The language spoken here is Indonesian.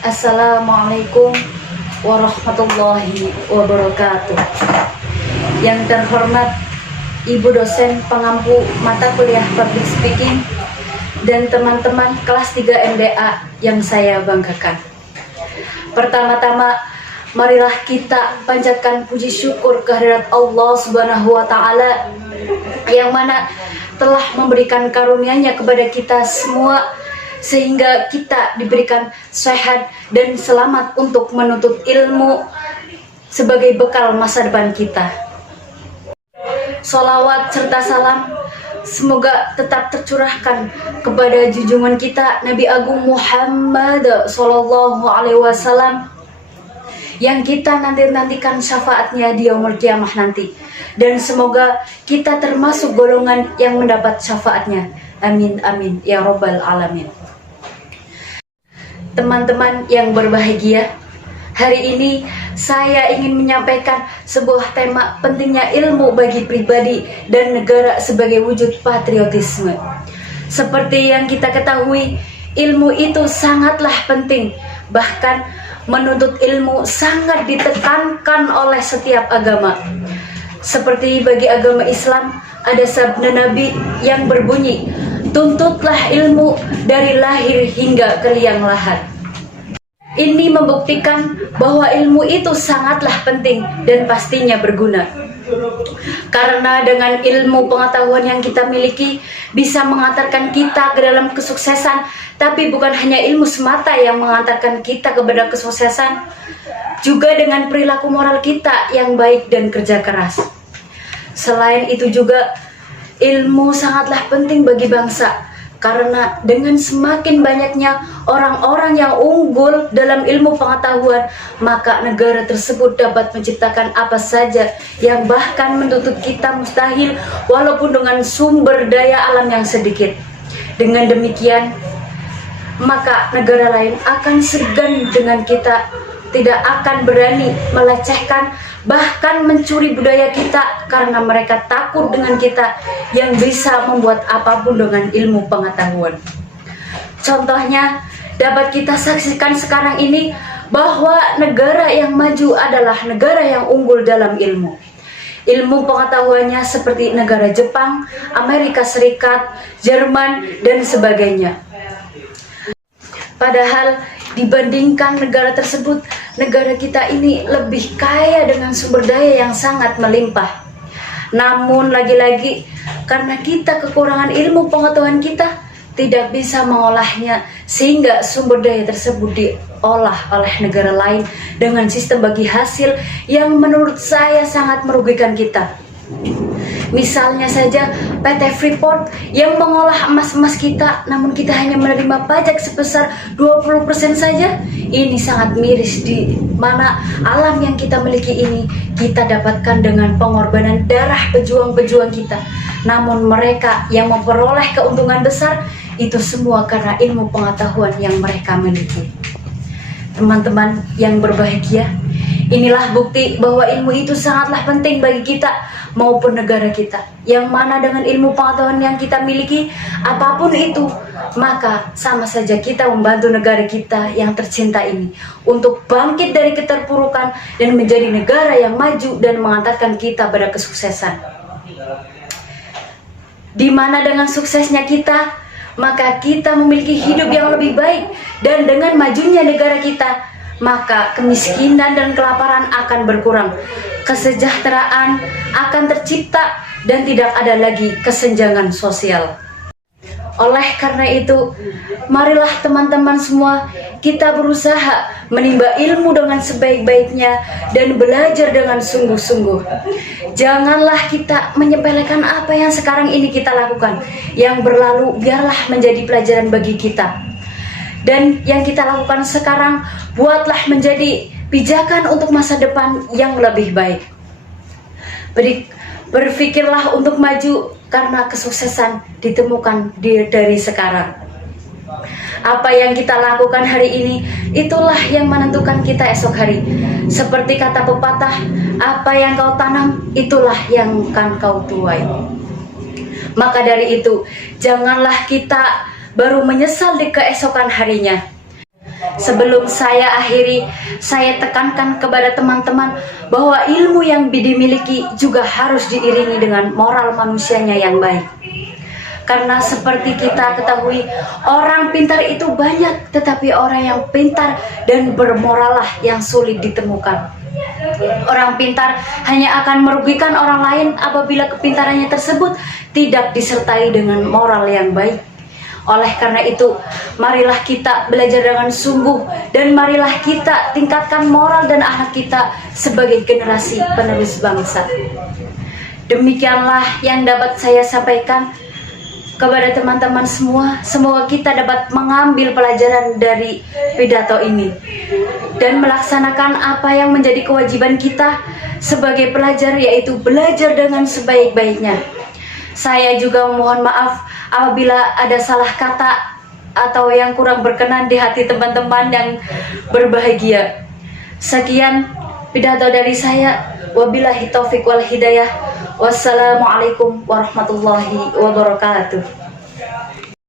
Assalamualaikum warahmatullahi wabarakatuh. Yang terhormat Ibu dosen pengampu mata kuliah Public Speaking dan teman-teman kelas 3 MBA yang saya banggakan. Pertama-tama, marilah kita panjatkan puji syukur kehadirat Allah Subhanahu wa Ta'ala yang mana telah memberikan karunia-Nya kepada kita semua, sehingga kita diberikan sehat dan selamat untuk menuntut ilmu sebagai bekal masa depan kita. Sholawat serta salam semoga tetap tercurahkan kepada junjungan kita Nabi Agung Muhammad Sallallahu Alaihi Wasallam yang kita nantikan syafaatnya di yaumul qiyamah nanti, dan semoga kita termasuk golongan yang mendapat syafaatnya. Amin amin ya robbal alamin. Teman-teman yang berbahagia, hari ini saya ingin menyampaikan sebuah tema pentingnya ilmu bagi pribadi dan negara sebagai wujud patriotisme. Seperti yang kita ketahui, ilmu itu sangatlah penting. Bahkan menuntut ilmu sangat ditekankan oleh setiap agama. Seperti bagi agama Islam, ada sabda Nabi yang berbunyi, "Tuntutlah ilmu dari lahir hingga ke liang lahat." Ini membuktikan bahwa ilmu itu sangatlah penting dan pastinya berguna. Karena dengan ilmu pengetahuan yang kita miliki bisa mengantarkan kita ke dalam kesuksesan, tapi bukan hanya ilmu semata yang mengantarkan kita kepada kesuksesan, juga dengan perilaku moral kita yang baik dan kerja keras. Selain itu juga, ilmu sangatlah penting bagi bangsa, karena dengan semakin banyaknya orang-orang yang unggul dalam ilmu pengetahuan, maka negara tersebut dapat menciptakan apa saja yang bahkan menuntut kita mustahil, walaupun dengan sumber daya alam yang sedikit. Dengan demikian, maka negara lain akan segan dengan kita, tidak akan berani melecehkan, bahkan mencuri budaya kita, karena mereka takut dengan kita yang bisa membuat apapun dengan ilmu pengetahuan. Contohnya dapat kita saksikan sekarang ini bahwa negara yang maju adalah negara yang unggul dalam ilmu. Ilmu pengetahuannya seperti negara Jepang, Amerika Serikat, Jerman, dan sebagainya. Padahal dibandingkan negara tersebut, negara kita ini lebih kaya dengan sumber daya yang sangat melimpah. Namun lagi-lagi karena kita kekurangan ilmu pengetahuan kita, tidak bisa mengolahnya, sehingga sumber daya tersebut diolah oleh negara lain dengan sistem bagi hasil yang menurut saya sangat merugikan kita. Misalnya saja PT Freeport yang mengolah emas-emas kita, namun kita hanya menerima pajak sebesar 20% saja. Ini sangat miris, di mana alam yang kita miliki ini kita dapatkan dengan pengorbanan darah pejuang-pejuang kita. Namun mereka yang memperoleh keuntungan besar, itu semua karena ilmu pengetahuan yang mereka miliki. Teman-teman yang berbahagia, inilah bukti bahwa ilmu itu sangatlah penting bagi kita maupun negara kita, yang mana dengan ilmu pengetahuan yang kita miliki, apapun itu, maka sama saja kita membantu negara kita yang tercinta ini untuk bangkit dari keterpurukan dan menjadi negara yang maju dan mengantarkan kita pada kesuksesan. Di mana dengan suksesnya kita, maka kita memiliki hidup yang lebih baik, dan dengan majunya negara kita, maka kemiskinan dan kelaparan akan berkurang, kesejahteraan akan tercipta, dan tidak ada lagi kesenjangan sosial. Oleh karena itu, marilah teman-teman semua kita berusaha menimba ilmu dengan sebaik-baiknya dan belajar dengan sungguh-sungguh. Janganlah kita menyepelekan apa yang sekarang ini kita lakukan. Yang berlalu biarlah menjadi pelajaran bagi kita. Dan yang kita lakukan sekarang, buatlah menjadi pijakan untuk masa depan yang lebih baik. Berpikirlah untuk maju, karena kesuksesan ditemukan dari sekarang. Apa yang kita lakukan hari ini, itulah yang menentukan kita esok hari. Seperti kata pepatah, apa yang kau tanam, itulah yang akan kau tuai. Maka dari itu, janganlah kita baru menyesal di keesokan harinya. Sebelum saya akhiri, saya tekankan kepada teman-teman bahwa ilmu yang dimiliki juga harus diiringi dengan moral manusianya yang baik. Karena seperti kita ketahui, orang pintar itu banyak, tetapi orang yang pintar dan bermoral lah yang sulit ditemukan. Orang pintar hanya akan merugikan orang lain apabila kepintarannya tersebut tidak disertai dengan moral yang baik. Oleh karena itu, marilah kita belajar dengan sungguh dan marilah kita tingkatkan moral dan akhlak kita sebagai generasi penerus bangsa. Demikianlah yang dapat saya sampaikan kepada teman-teman semua. Semoga kita dapat mengambil pelajaran dari pidato ini dan melaksanakan apa yang menjadi kewajiban kita sebagai pelajar, yaitu belajar dengan sebaik-baiknya. Saya juga mohon maaf apabila ada salah kata atau yang kurang berkenan di hati teman-teman yang berbahagia. Sekian pidato dari saya. Wabillahi taufik wal hidayah. Wassalamualaikum warahmatullahi wabarakatuh.